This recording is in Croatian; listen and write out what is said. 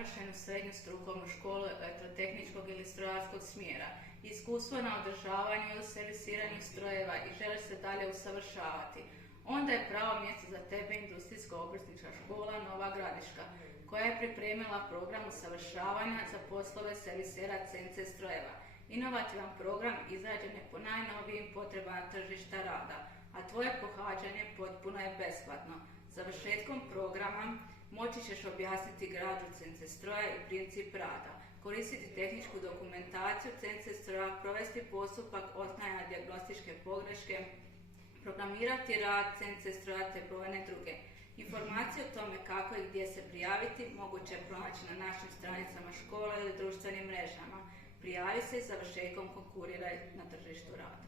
završenu srednju strukovnu školu elektrotehničkog ili strojarskog smjera, iskustvo na održavanju ili servisiranju strojeva i želiš se dalje usavršavati, onda je pravo mjesto za tebe Industrijsko-obrtnička škola Nova Gradiška, koja je pripremila program usavršavanja za poslove servisera CNC strojeva. Inovativan program izrađen je po najnovijim potrebama tržišta rada, a tvoje pohađanje potpuno je besplatno. Završetkom programa moći ćeš objasniti građu CNC stroja i princip rada, koristiti tehničku dokumentaciju CNC stroja, provesti postupak otklanjanja dijagnostičke pogreške, programirati rad CNC stroja te brojne druge. Informacije o tome kako i gdje se prijaviti moguće je pronaći na našim stranicama škole ili društvenim mrežama. Prijavi se i završetkom konkuriraj na tržištu rada.